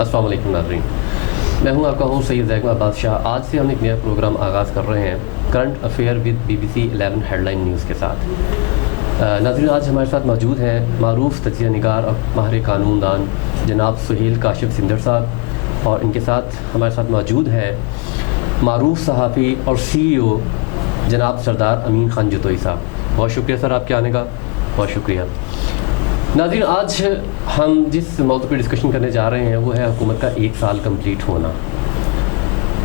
अस्सलाम वालेकुम नाज़रीन, मैं हूं आपका होस्ट सैयद ज़ैकमा बादशाह। आज से हम एक नया प्रोग्राम आगाज़ कर रहे हैं current affair with BBC 11 headline news के साथ। नाज़रीन, आज हमारे साथ मौजूद हैं मारूफ तजिया निगार और माहिर कानूनदान जनाब सुहेल काशिफ सिंदर साहब, और इनके साथ हमारे साथ मौजूद है मारूफ सहाफ़ी और CEO जनाब सरदार अमीन खान जतोई साहब। बहुत शुक्रिया सर आपके आने का, बहुत शुक्रिया। नाज़रीन, आज हम जिस मौजू पर डिस्कशन करने जा रहे हैं वो है हुकूमत का 1 साल कंप्लीट होना।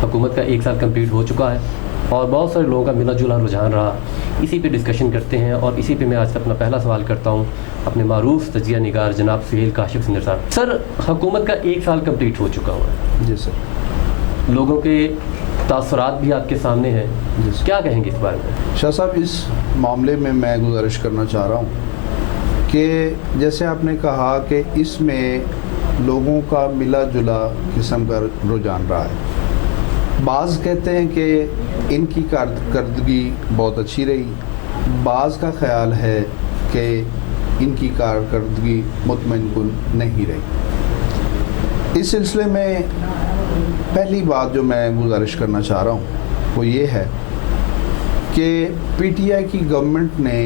हुकूमत का 1 साल कंप्लीट हो चुका है और बहुत सारे लोगों का मिला जुला रुझान रहा। इसी पे डिस्कशन करते हैं और इसी पे मैं आज अपना पहला सवाल करता हूँ अपने मारूफ तजिया निगार जनाब सुहेल काशिफ सिंदर साहब। सर, हुकूमत का 1 साल कंप्लीट हो चुका हुआ है। जी सर। लोगों के तासुरात भी आपके सामने हैं, क्या कहेंगे इस बारे में? शाह साहब, इस मामले में मैं गुजारिश करना चाह रहा हूँ कि जैसे आपने कहा कि इसमें लोगों का मिला जुला किस्म का रुझान रहा है। बाज़ कहते हैं कि इनकी कारकर्दगी बहुत अच्छी रही, बाज़ का ख्याल है कि इनकी कारकर्दगी मुतमईन नहीं रही। इस सिलसिले में पहली बात जो मैं गुजारिश करना चाह रहा हूँ वो ये है कि PTI की गवर्नमेंट ने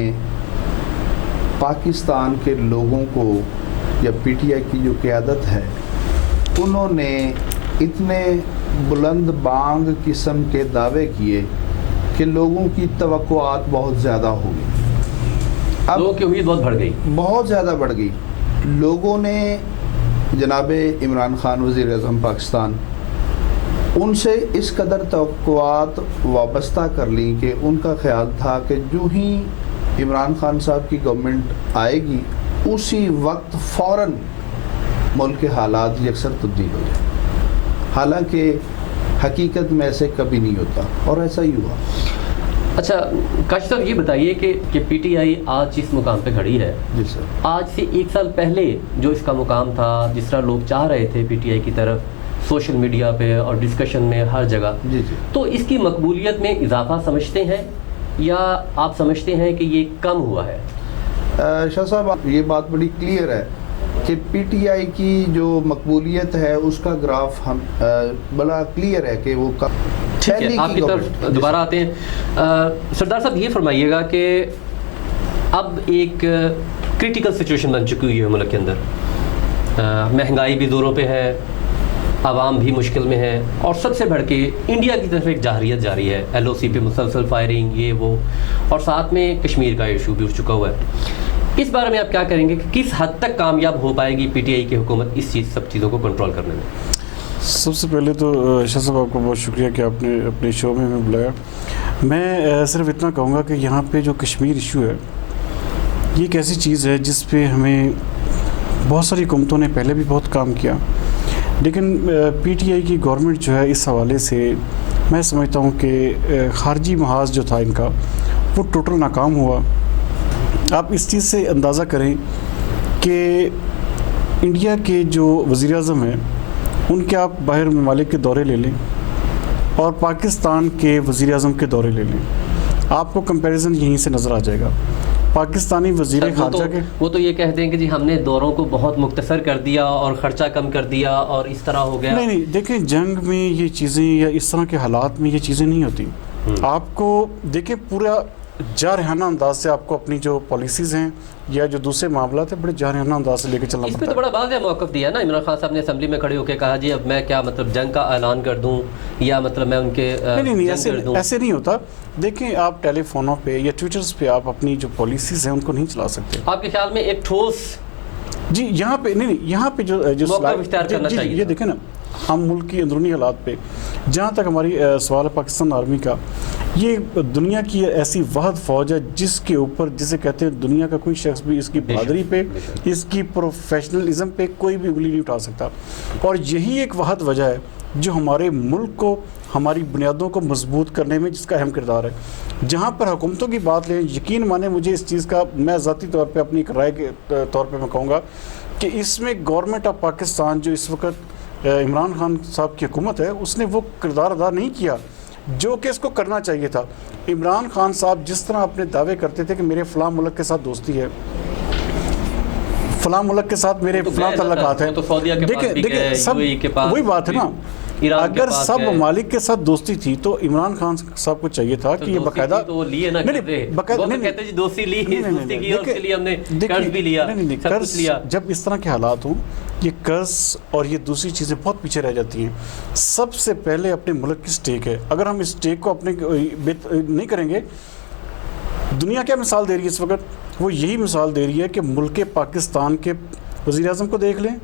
पाकिस्तान के लोगों को, या PTI की जो क़यादत है, उन्होंने इतने बुलंद बांग किस्म के दावे किए कि लोगों की तवक्कुआत बहुत ज़्यादा हो गई। अब लोगों की उम्मीद बहुत बढ़ गई, बहुत ज़्यादा बढ़ गई। लोगों ने जनाब इमरान खान वज़ीर आज़म पाकिस्तान, उनसे इस कदर तवक्कुआत वाबस्ता कर ली कि उनका ख्याल था कि जो ही इमरान खान साहब की गवर्नमेंट आएगी उसी वक्त फ़ौरन मुल्क के हालात यकसर तब्दील हो जाए। हालांकि हकीकत में ऐसे कभी नहीं होता और ऐसा ही हुआ। अच्छा काशिफ साहब, ये बताइए कि PTI आज जिस मुकाम पे खड़ी है, जी सर, आज से 1 साल पहले जो इसका मुकाम था, जिस तरह लोग चाह रहे थे PTI की तरफ सोशल मीडिया पे और डिस्कशन में हर जगह, जी जी, तो इसकी मकबूलियत में इजाफा समझते हैं या आप समझते हैं कि ये कम हुआ है? शाह साहब, ये बात बड़ी क्लियर है कि PTI की जो मकबूलियत है उसका ग्राफ हम बड़ा क्लियर है कि वो ठीक है, आपकी तरफ दोबारा आते हैं। सरदार साहब, ये फरमाइएगा कि अब एक क्रिटिकल सिचुएशन बन चुकी हुई है मुल्क के अंदर। महंगाई भी ज़ोरों पे है, आवाम भी मुश्किल में है, और सबसे बढ़ के इंडिया की तरफ एक जाहरियत जारी है, LOC पे मुसलसल फायरिंग, ये वो, और साथ में कश्मीर का इशू भी उठ चुका हुआ है। इस बारे में आप क्या करेंगे कि किस हद तक कामयाब हो पाएगी PTI की हुकूमत इस सब चीज़ों को कंट्रोल करने में? सबसे पहले तो शाह साहब आपको बहुत शुक्रिया कि आपने अपने शो में हमें बुलाया। मैं सिर्फ इतना कहूँगा कि यहाँ पे जो कश्मीर इशू है ये एक ऐसी चीज़ है जिस पे हमें बहुत सारी हुकूमतों ने पहले भी बहुत काम किया, लेकिन PTI की गवर्नमेंट जो है इस हवाले से मैं समझता हूँ कि खारजी महाज जो था इनका वो टोटल नाकाम हुआ। आप इस चीज़ से अंदाज़ा करें कि इंडिया के जो वज़ीर आज़म हैं उनके आप बाहर ममालिक के दौरे ले लें और पाकिस्तान के वज़ीर आज़म के दौरे ले लें, आपको कंपैरिजन यहीं से नज़र आ जाएगा। पाकिस्तानी वज़ीर ख़ारजा के वो तो ये कहते हैं कि जी हमने दौरों को बहुत मुख्तसर कर दिया और ख़र्चा कम कर दिया और इस तरह हो गया। नहीं, देखें, जंग में ये चीज़ें या इस तरह के हालात में ये चीज़ें नहीं होती। आपको देखें, पूरा जारहाना अंदाज से आपको अपनी जो पॉलिसीज़ हैं या जो दूसरे मामला थे बड़े जारहाना अंदाज से लेके चलना पड़ता है। इस तो बड़ा वाज़ेह मौक़िफ़ दिया ना इमरान खान साहब ने असेंबली में खड़े होकर, कहा जी अब मैं क्या मतलब जंग का ऐलान कर दूं या मतलब मैं उनके नहीं ऐसे नहीं होता। देखें, आप टेलीफोनों पे या ट्विटर्स पे आप अपनी जो पॉलिसीज़ हैं उनको नहीं चला सकते। आपके ख्याल में एक ठोस जी यहाँ पे नहीं, यहाँ पे जो इख्तियार करना चाहिए। ये देखें ना, हम मुल्क की अंदरूनी हालात पे जहाँ तक हमारी सवाल है पाकिस्तान आर्मी का, ये दुनिया की ऐसी वाहद फ़ौज है जिसके ऊपर, जिसे कहते हैं, दुनिया का कोई शख्स भी इसकी बहादुरी पे, इसकी प्रोफेशनलिज्म पे कोई भी उंगली नहीं उठा सकता। और यही एक वाहद वजह है जो हमारे मुल्क को, हमारी बुनियादों को मजबूत करने में जिसका अहम किरदार है। जहाँ पर हुकूमतों की बात लें, यकीन माने मुझे इस चीज़ का, मैं ज़ाती तौर पे अपनी एक राय के तौर पे मैं कहूँगा कि इसमें गवर्नमेंट ऑफ पाकिस्तान जो इस वक्त इमरान खान साहब की हुकूमत है उसने वो किरदार अदा नहीं किया जो कि इसको करना चाहिए था। इमरान खान साहब जिस तरह अपने दावे करते थे कि मेरे फ़लाँ मुल्क के साथ दोस्ती है, फलां मुल्क के साथ मेरे तो फलां गए ना तल्लुकात सर, हैं। वो तो सऊदीया के पास भी गए, सब UAE के पास वही बात है ना, ईरान के अगर पास सब गए। ममालिक के साथ दोस्ती थी तो इमरान खान साहब को चाहिए था तो कि ये दोस्ती बाकायदा थी तो वो लिए ना, नहीं, कहते बाकायदा वो तो नहीं, कहते जी दोस्ती ली, नहीं, नहीं, दोस्ती नहीं, की और उसके लिए हमने देखिए, कर्ज भी लिया, नहीं, सब कुछ लिया। कर्ज जब इस तरह के हालात हों, ये कर्ज और ये दूसरी चीज़ें बहुत पीछे रह जाती हैं। सबसे पहले अपने मुल्क की स्टेक है, अगर हम इस स्टेक को अपने नहीं करेंगे, दुनिया क्या मिसाल दे रही है इस वक्त, वो यही मिसाल दे रही है कि मुल्क पाकिस्तान के वज़ीर-ए-आज़म को देख लें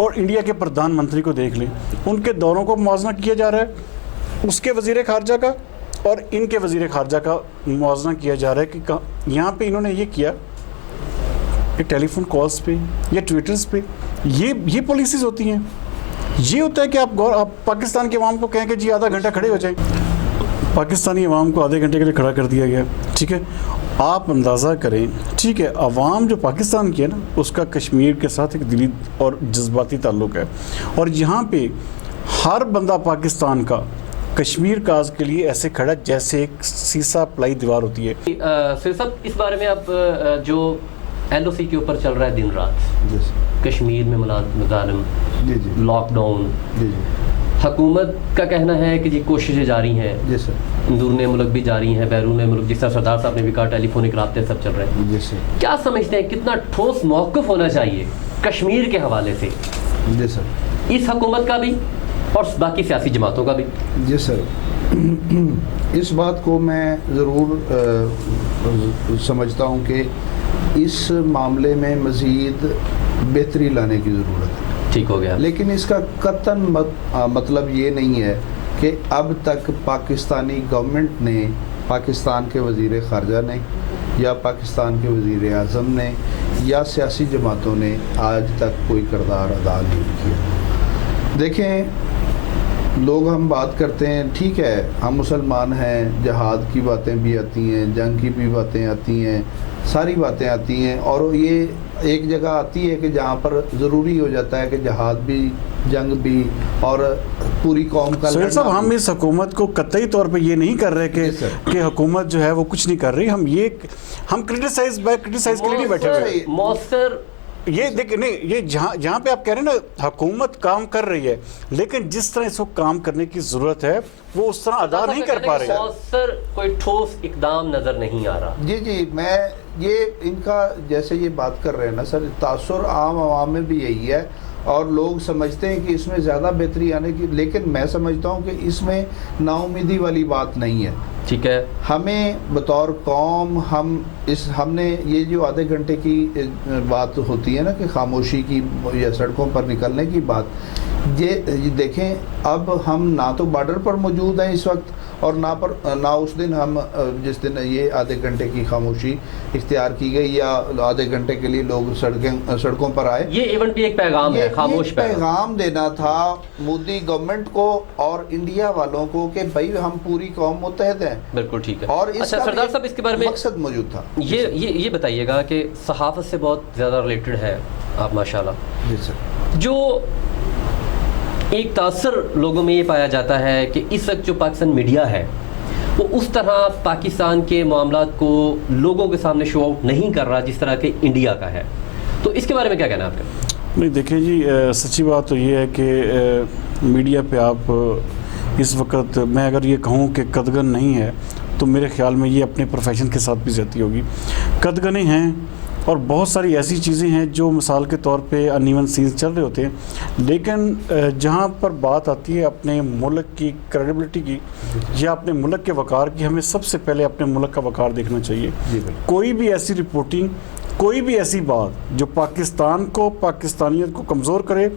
और इंडिया के प्रधानमंत्री को देख लें, उनके दौरों को मुआवजा किया जा रहा है, उसके वज़ीर ख़ारजा का और इनके वज़ीर ख़ारजा का मुआवजा किया जा रहा है कि यहाँ पे इन्होंने ये किया कि टेलीफोन कॉल्स पे या ट्विटर्स पे ये पॉलिसीज़ होती हैं। ये होता है कि आप पाकिस्तान के अवाम को कहें कि जी आधा घंटा खड़े हो जाएं, पाकिस्तानी अवाम को आधे घंटे के लिए खड़ा कर दिया गया, ठीक है। आप अंदाज़ा करें, ठीक है, अवाम जो पाकिस्तान की है ना, उसका कश्मीर के साथ एक दिली और जज्बाती ताल्लुक़ है, और यहाँ पे हर बंदा पाकिस्तान का कश्मीर काज के लिए ऐसे खड़ा जैसे एक सीसा प्लाई दीवार होती है। सर साहब, इस बारे में आप जो LOC के ऊपर चल रहा है दिन रात, जी सर, कश्मीर में मुजालिम, जी जी, लॉकडाउन, जी जी, हुकूमत का कहना है कि जी कोशिशें जारी हैं, जी सर, अंदरूनी मुल्क भी जारी हैं, बैरून मुल्क, जिस तरह सरदार साहब ने भी कहा टेलीफोनिक राब्ते सब चल रहे हैं। जी सर, क्या समझते हैं कितना ठोस मौक़िफ़ होना चाहिए कश्मीर के हवाले से, जी सर, इस हुकूमत का भी और बाकी सियासी जमातों का भी? जी सर, इस बात को मैं ज़रूर समझता हूँ कि इस मामले में मज़ीद बेहतरी लाने की ज़रूरत है। ठीक हो गया, लेकिन इसका कतन मतलब ये नहीं है कि अब तक पाकिस्तानी गवर्नमेंट ने, पाकिस्तान के वज़ीर ख़ारजा ने या पाकिस्तान के वज़ीर आज़म ने या सियासी जमातों ने आज तक कोई किरदार अदा नहीं किया। देखें, लोग हम बात करते हैं, ठीक है, हम मुसलमान हैं, जहाद की बातें भी आती हैं, जंग की भी बातें आती हैं, सारी बातें आती हैं, और ये एक जगह आती है कि जहाँ पर ज़रूरी हो जाता है कि जहाद भी, जंग भी और पूरी कौम का सुहेल साहब, हम इस हुकूमत को कतई तौर पे ये नहीं कर रहे कि हुकूमत जो है वो कुछ नहीं कर रही, हम क्रिटिसाइज के लिए नहीं बैठे हुए। मौसर ये देखिए, नहीं, ये जहाँ पे आप कह रहे हैं ना हुकूमत काम कर रही है, लेकिन जिस तरह इसको काम करने की ज़रूरत है वो उस तरह अदा नहीं कर पा रहे हैं। मौसर कोई ठोस इकदाम नज़र नहीं आ रहा। जी जी, मैं ये इनका जैसे ये बात कर रहे हैं ना सर, तासुर आम आवाम में भी यही है, और लोग समझते हैं कि इसमें ज़्यादा बेहतरी आने की, लेकिन मैं समझता हूँ कि इसमें नाउमीदी वाली बात नहीं है। ठीक है, हमें बतौर कौम हमने ये जो आधे घंटे की बात होती है ना कि खामोशी की या सड़कों पर निकलने की बात, ये देखें, अब हम ना तो बॉर्डर पर मौजूद हैं इस वक्त, और ना उस दिन हम जिस दिन ये आधे घंटे की खामोशी इख्तियार की गई या आधे घंटे के लिए लोग सड़कों पर आए। ये इवेंट भी एक पैगाम है, खामोश पैगाम देना था मोदी गवर्नमेंट को और इंडिया वालों को कि भाई हम पूरी कौम मुत्तहद हैं। बिल्कुल ठीक है। और अच्छा सरदार साहब, इसके बारे में मकसद मौजूद था। ये बताइएगा कि सहाफ़त से बहुत ज़्यादा रिलेटेड है आप माशाल्लाह। जी सर। जो एक तासर लोगों में ये पाया जाता है कि इस वक्त जो पाकिस्तान मीडिया है वो उस तरह पाकिस्तान के मामलात को लोगों के सामने शो आउट नहीं कर रहा जिस तरह के इंडिया का है, तो इसके बारे में क्या कहना है आपका? नहीं, देखिए जी, सच्ची बात तो ये है कि मीडिया पे आप इस वक्त, मैं अगर ये कहूँ कि कदगन नहीं है तो मेरे ख्याल में ये अपने प्रोफेशन के साथ भी ज़्यादती होगी। कदगने हैं और बहुत सारी ऐसी चीज़ें हैं जो मिसाल के तौर पे अनइवन सीन्स चल रहे होते हैं, लेकिन जहाँ पर बात आती है अपने मुल्क की क्रेडिबिलिटी की या अपने मुल्क के वक़ार की, हमें सबसे पहले अपने मुल्क का वक़ार देखना चाहिए। कोई भी ऐसी रिपोर्टिंग, कोई भी ऐसी बात जो पाकिस्तान को, पाकिस्तानियत को कमज़ोर करे,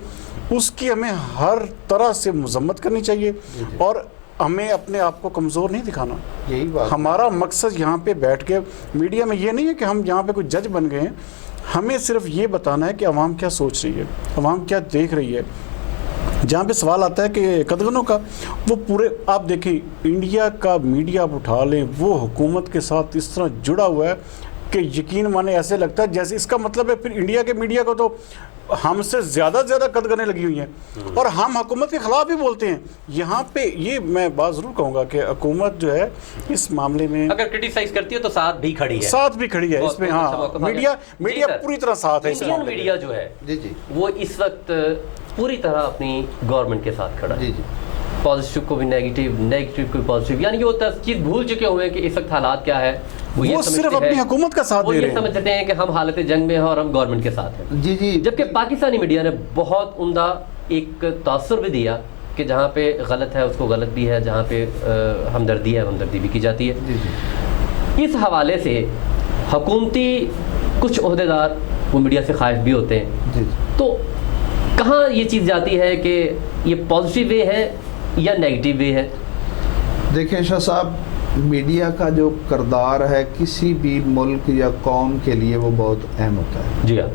उसकी हमें हर तरह से मज़म्मत करनी चाहिए और हमें अपने आप को कमज़ोर नहीं दिखाना। यही बात हमारा मकसद यहाँ पे बैठ के मीडिया में ये नहीं है कि हम यहाँ पे कोई जज बन गए हैं, हमें सिर्फ ये बताना है कि अवाम क्या सोच रही है, अवाम क्या देख रही है। जहाँ पे सवाल आता है कि कदगनों का, वो पूरे आप देखें, इंडिया का मीडिया आप उठा लें, वो हुकूमत के साथ इस तरह जुड़ा हुआ है कि यकीन माने ऐसे लगता है जैसे, इसका मतलब है फिर इंडिया के मीडिया को तो ہم سے زیادہ قتل کرنے لگی ہوئی ہیں اور ہم حکومت کے خلاف بھی بولتے ہیں. یہاں پہ یہ میں بات ضرور کہوں گا کہ حکومت جو ہے اس معاملے میں اگر کرٹیسائز کرتی ہے تو ساتھ بھی کھڑی ہے اس میں. ہاں میڈیا پوری طرح ساتھ ہے. انڈین میڈیا جو ہے وہ اس وقت پوری طرح اپنی گورنمنٹ کے ساتھ کھڑا ہے. پازیٹیو کو بھی نیگیٹو کو بھی پازیٹیو, یعنی کہ وہ چیز بھول چکے ہوئے ہیں کہ اس وقت حالات کیا ہے. وہ صرف اپنی حکومت کا ساتھ دے رہے ہیں. وہ یہ سمجھتے ہیں کہ ہم حالت جنگ میں ہیں اور ہم گورنمنٹ کے ساتھ ہیں. جبکہ پاکستانی میڈیا نے بہت عمدہ ایک تاثر بھی دیا کہ جہاں پہ غلط ہے اس کو غلط بھی ہے, جہاں پہ ہمدردی ہے ہمدردی بھی کی جاتی ہے. اس حوالے سے حکومتی کچھ عہدیدار وہ میڈیا سے خائف بھی ہوتے ہیں. تو کہاں یہ چیز جاتی ہے کہ یہ پازیٹیو وے ہے یا نیگیٹو وے ہے؟ دیکھیں شاہ صاحب, میڈیا کا جو کردار ہے کسی بھی ملک یا قوم کے لیے وہ بہت اہم ہوتا ہے. جی ہاں.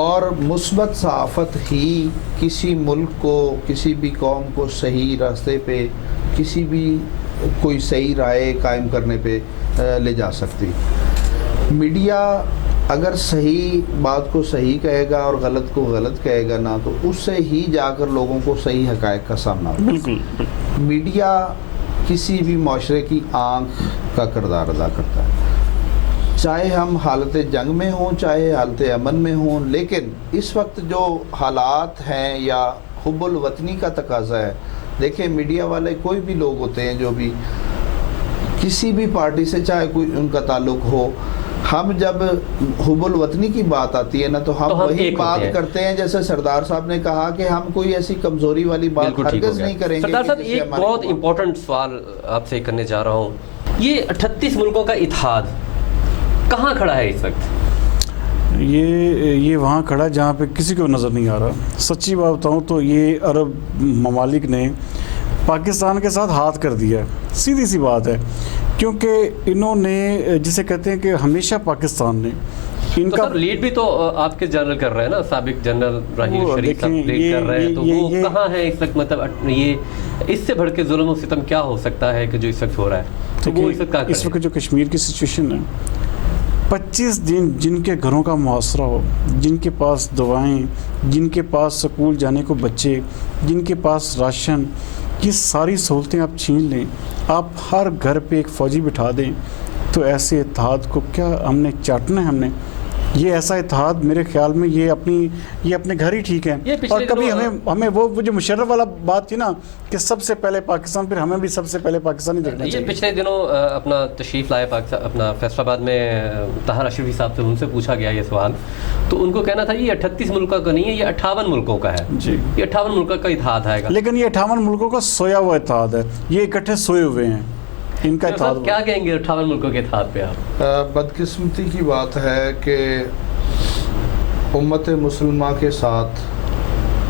اور مثبت صحافت ہی کسی ملک کو, کسی بھی قوم کو صحیح راستے پہ, کسی بھی کوئی صحیح رائے قائم کرنے پہ لے جا سکتی. میڈیا اگر صحیح بات کو صحیح کہے گا اور غلط کو غلط کہے گا نا, تو اس سے ہی جا کر لوگوں کو صحیح حقائق کا سامنا ہوگا. بالکل. میڈیا کسی بھی معاشرے کی آنکھ کا کردار ادا کرتا ہے, چاہے ہم حالت جنگ میں ہوں چاہے حالت امن میں ہوں. لیکن اس وقت جو حالات ہیں یا حب الوطنی کا تقاضا ہے, دیکھیں میڈیا والے کوئی بھی لوگ ہوتے ہیں جو بھی کسی بھی پارٹی سے چاہے کوئی ان کا تعلق ہو, ہم جب حب الوطنی کی بات آتی ہے نا تو ہم وہی بات کرتے ہیں جیسے سردار صاحب نے کہا کہ ہم کوئی ایسی کمزوری والی بات ہرگز نہیں کریں گے. سردار صاحب ایک بہت امپورٹنٹ سوال آپ سے کرنے جا رہا ہوں, یہ 38 ملکوں کا اتحاد کہاں کھڑا ہے اس وقت؟ یہ وہاں کھڑا جہاں پہ کسی کو نظر نہیں آ رہا. سچی بات بتاؤں تو یہ عرب ممالک نے پاکستان کے ساتھ ہاتھ کر دیا ہے, سیدھی سی بات ہے. کیونکہ انہوں نے جسے کہتے ہیں کہ ہمیشہ پاکستان نے ان کا لیڈ بھی تو آپ کے جنرل کر رہے ہیں نا, سابق جنرل راحیل شریف صاحب لیڈ کر رہے ہیں, تو وہ کہاں ہے اس وقت؟ مطلب یہ اس سے بڑھ کے ظلم و ستم کیا ہو سکتا ہے کہ جو اس وقت ہو رہا ہے؟ تو وہ اس وقت جو کشمیر کی سچویشن ہے, 25 دن جن کے گھروں کا محاصرہ ہو, جن کے پاس دوائیں, جن کے پاس سکول جانے کو بچے, جن کے پاس راشن, یہ ساری سہولتیں آپ چھین لیں, آپ ہر گھر پہ ایک فوجی بٹھا دیں, تو ایسے اتحاد کو کیا ہم نے چاٹنا ہے؟ ہم نے یہ ایسا اتحاد میرے خیال میں یہ اپنے گھر ہی ٹھیک ہے. اور کبھی ہمیں وہ جو مشرف والا بات تھی نا کہ سب سے پہلے پاکستان, پھر ہمیں بھی سب سے پہلے پاکستان ہی دیکھنا چاہیے. یہ پچھلے دنوں اپنا تشریف لائے پاکستان, اپنا فیصل آباد میں طاہر اشرفی صاحب سے ان سے پوچھا گیا یہ سوال, تو ان کو کہنا تھا یہ 38 ملکوں کا نہیں ہے, یہ 58 ملکوں کا ہے. جی, یہ 58 ملکوں کا اتحاد آئے گا. لیکن یہ 58 ملکوں کا سویا ہوا اتحاد ہے, یہ اکٹھے سوئے ہوئے ہیں. ان کا اتحاد کیا کہیں گے 58 ملکوں کے اتحاد پہ آپ؟ بدقسمتی کی بات ہے کہ امت مسلمہ کے ساتھ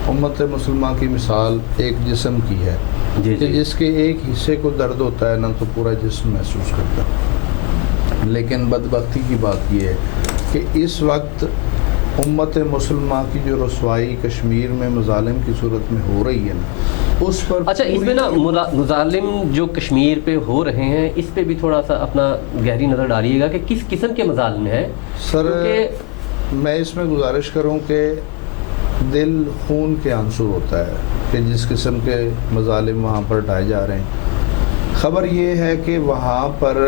امت مسلمہ کی مثال ایک جسم کی ہے کہ جس کے ایک حصے کو درد ہوتا ہے نا تو پورا جسم محسوس کرتا ہے. لیکن بدبختی کی بات یہ ہے کہ اس وقت امت مسلمہ کی جو رسوائی کشمیر میں مظالم کی صورت میں ہو رہی ہے نا, اس پر اچھا اس میں نا مظالم جو کشمیر پہ ہو رہے ہیں اس پہ بھی تھوڑا سا اپنا گہری نظر ڈالیے گا کہ کس قسم کے مظالم ہیں. سر میں اس میں گزارش کروں کہ دل خون کے عنصر ہوتا ہے کہ جس قسم کے مظالم وہاں پر ڈھائے جا رہے ہیں. خبر یہ ہے کہ وہاں پر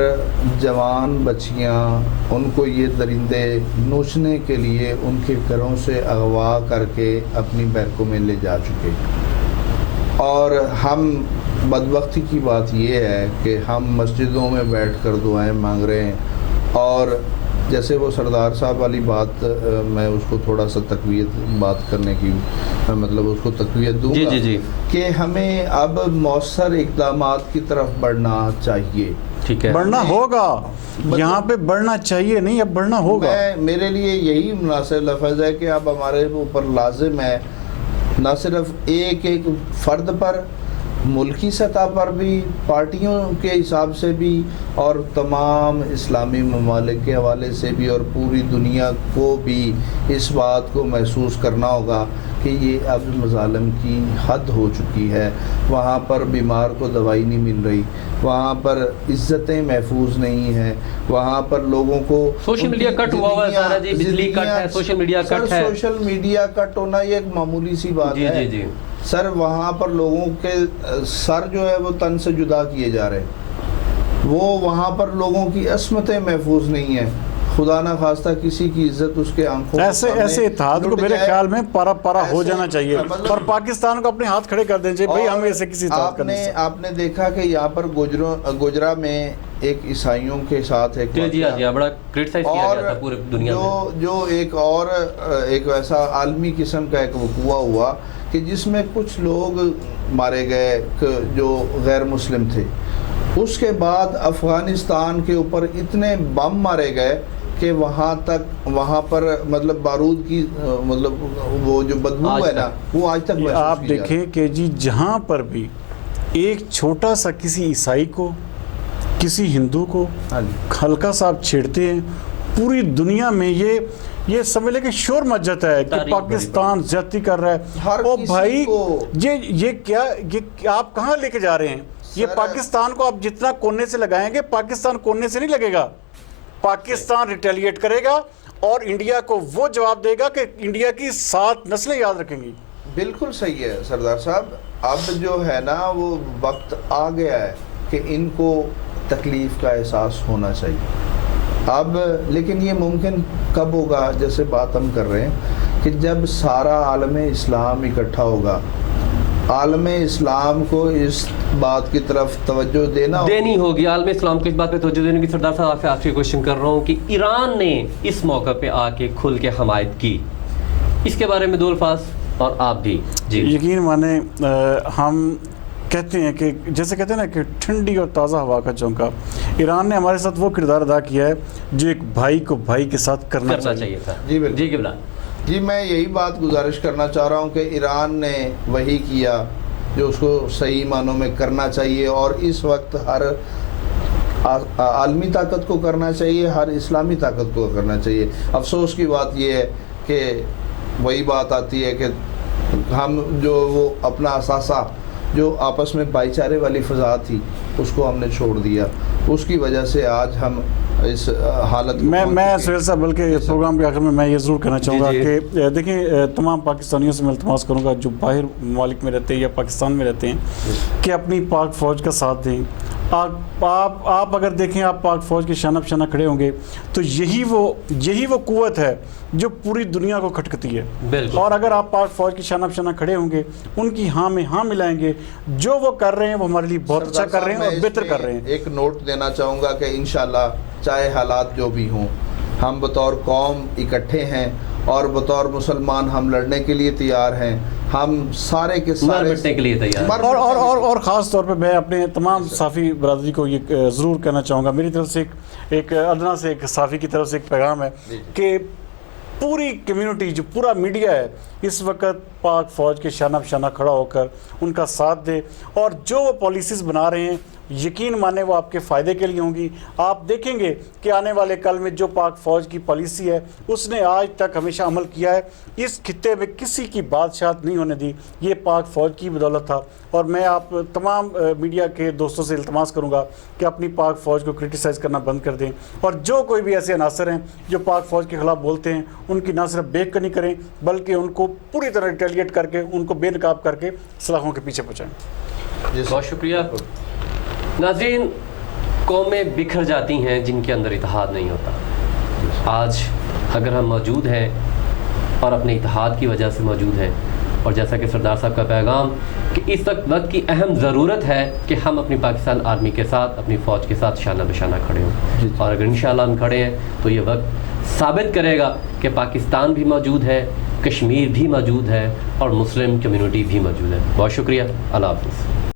جوان بچیاں ان کو یہ درندے نوچنے کے لیے ان کے گھروں سے اغوا کر کے اپنی بیرکوں میں لے جا چکے. اور ہم بدبختی کی بات یہ ہے کہ ہم مسجدوں میں بیٹھ کر دعائیں مانگ رہے ہیں, اور جیسے وہ سردار صاحب والی بات میں اس کو تھوڑا سا تقویت بات کرنے کی مطلب اس کو تقویت دوں گا کہ ہمیں اب مؤثر اقدامات کی طرف بڑھنا چاہیے. ٹھیک ہے, بڑھنا ہوگا, یہاں پہ بڑھنا چاہیے نہیں, اب بڑھنا ہوگا. میرے لیے یہی مناسب لفظ ہے کہ اب ہمارے اوپر لازم ہے نہ صرف ایک فرد پر, ملکی سطح پر بھی, پارٹیوں کے حساب سے بھی, اور تمام اسلامی ممالک کے حوالے سے بھی, اور پوری دنیا کو بھی اس بات کو محسوس کرنا ہوگا کہ یہ اب مظالم کی حد ہو چکی ہے. وہاں پر بیمار کو دوائی نہیں مل رہی, وہاں پر عزتیں محفوظ نہیں ہیں, وہاں پر لوگوں کو سوشل میڈیا کٹ ہوا ہے سارا جی, بجلی کٹ ہے, سوشل میڈیا کٹ ہے. سوشل میڈیا کٹ ہونا یہ ایک معمولی سی بات جی ہے جی جی سر. وہاں پر لوگوں کے سر جو ہے وہ تن سے جدا کیے جا رہے ہیں, وہ وہاں پر لوگوں کی عصمتیں محفوظ نہیں ہیں. خدا نہ خواستہ کسی کی عزت اس کے آنکھوں ایسے اتحاد کو میرے خیال میں پارا ہو جانا چاہیے, اور پاکستان کو اپنے ہاتھ کھڑے کر دینا چاہیے. بھائی ہمیں ایسے کسی اتحاد کرنے سے آپ نے دیکھا کہ یہاں پر گوجرا میں ایک عیسائیوں کے ساتھ ایک بڑا کرٹیسائز کیا گیا تھا پورے دنیا میں, جو ایک ایسا عالمی قسم کا ایک وقوع ہوا کہ جس میں کچھ لوگ مارے گئے جو غیر مسلم تھے. اس کے بعد افغانستان کے اوپر اتنے بم مارے گئے کہ وہاں پر مطلب بارود کی مطلب وہ جو بدبو ہے نا وہ آج تک آپ دیکھیں کہ جی جہاں پر بھی ایک چھوٹا سا کسی عیسائی کو, کسی ہندو کو ہلکا سا آپ چھیڑتے ہیں, پوری دنیا میں یہ سمجھ لے کہ شور مچ جاتا ہے کہ پاکستان زیادتی کر رہا ہے. او بھائی یہ کیا آپ کہاں لے کے جا رہے ہیں؟ یہ پاکستان کو آپ جتنا کونے سے لگائیں گے, پاکستان کونے سے نہیں لگے گا. پاکستان ریٹیلیٹ کرے گا اور انڈیا کو وہ جواب دے گا کہ انڈیا کی 7 نسلیں یاد رکھیں گی. بالکل صحیح ہے سردار صاحب. اب جو ہے نا وہ وقت آ گیا ہے کہ ان کو تکلیف کا احساس ہونا چاہیے اب. لیکن یہ ممکن کب ہوگا؟ جیسے بات ہم کر رہے ہیں کہ جب سارا عالم اسلام اکٹھا ہوگا. عالم اسلام کو اس بات کی طرف توجہ دینی ہوگی. عالم اسلام کو اس بات پہ توجہ دینے کی. سردار صاحب آپ سے آخری کوشچن کر رہا ہوں کہ ایران نے اس موقع پہ آ کے کھل کے حمایت کی, اس کے بارے میں 2 الفاظ اور آپ بھی. جی یقین مانیں ہم کہتے ہیں کہ جیسے کہتے ہیں نا کہ ٹھنڈی اور تازہ ہوا کا جھونکا, ایران نے ہمارے ساتھ وہ کردار ادا کیا ہے جو ایک بھائی کو بھائی کے ساتھ کرنا چاہیے تھا. جی قبلہ جی میں یہی بات گزارش کرنا چاہ رہا ہوں کہ ایران نے وہی کیا جو اس کو صحیح معنوں میں کرنا چاہیے, اور اس وقت ہر عالمی طاقت کو کرنا چاہیے, ہر اسلامی طاقت کو کرنا چاہیے. افسوس کی بات یہ ہے کہ وہی بات آتی ہے کہ ہم جو وہ اپنا اثاثہ جو آپس میں بھائی چارے والی فضا تھی اس کو ہم نے چھوڑ دیا. اس کی وجہ سے آج ہم اس حالت میں سہیل صاحب بلکہ اس پروگرام کے آخر میں یہ ضرور کہنا چاہوں گا کہ دیکھیں تمام پاکستانیوں سے میں التماس کروں گا جو باہر ممالک میں رہتے ہیں یا پاکستان میں رہتے ہیں کہ اپنی پاک فوج کا ساتھ دیں. آپ اگر دیکھیں آپ پاک فوج کے شانہ بشانہ کھڑے ہوں گے تو یہی وہ قوت ہے جو پوری دنیا کو کھٹکتی ہے. اور اگر آپ پاک فوج کے شانہ بشانہ کھڑے ہوں گے, ان کی ہاں میں ہاں ملائیں گے, جو وہ کر رہے ہیں وہ ہمارے لیے بہت اچھا کر رہے ہیں اور بہتر کر رہے ہیں. ایک نوٹ دینا چاہوں گا کہ انشاءاللہ چاہے حالات جو بھی ہوں ہم بطور قوم اکٹھے ہیں اور بطور مسلمان ہم لڑنے کے لیے تیار ہیں. ہم سارے کے سارے مٹنے کے لیے تیار. اور خاص طور پہ میں اپنے تمام صحافی برادری کو یہ ضرور کہنا چاہوں گا, میری طرف سے ایک ادنا سے ایک صحافی کی طرف سے ایک پیغام ہے کہ پوری کمیونٹی جو پورا میڈیا ہے اس وقت پاک فوج کے شانہ بشانہ کھڑا ہو کر ان کا ساتھ دے, اور جو وہ پالیسیز بنا رہے ہیں یقین مانے وہ آپ کے فائدے کے لیے ہوں گی. آپ دیکھیں گے کہ آنے والے کل میں جو پاک فوج کی پالیسی ہے اس نے آج تک ہمیشہ عمل کیا ہے. اس خطے میں کسی کی بادشاہت نہیں ہونے دی, یہ پاک فوج کی بدولت تھا. اور میں آپ تمام میڈیا کے دوستوں سے التماس کروں گا کہ اپنی پاک فوج کو کرٹیسائز کرنا بند کر دیں, اور جو کوئی بھی ایسے عناصر ہیں جو پاک فوج کے خلاف بولتے ہیں ان کی نہ صرف بیک نہیں کریں بلکہ ان کو پوری طرح ریٹیلیٹ کر کے ان کو بے نقاب کر کے سلاخوں کے پیچھے پہنچائیں. بہت شکریہ. ناظرین, قومیں بکھر جاتی ہیں جن کے اندر اتحاد نہیں ہوتا. آج اگر ہم موجود ہیں اور اپنے اتحاد کی وجہ سے موجود ہیں, اور جیسا کہ سردار صاحب کا پیغام کہ اس وقت کی اہم ضرورت ہے کہ ہم اپنی پاکستان آرمی کے ساتھ اپنی فوج کے ساتھ شانہ بشانہ کھڑے ہوں, اور اگر انشاءاللہ ہم کھڑے ہیں تو یہ وقت ثابت کرے گا کہ پاکستان بھی موجود ہے, کشمیر بھی موجود ہے اور مسلم کمیونٹی بھی موجود ہے. بہت شکریہ. اللہ حافظ.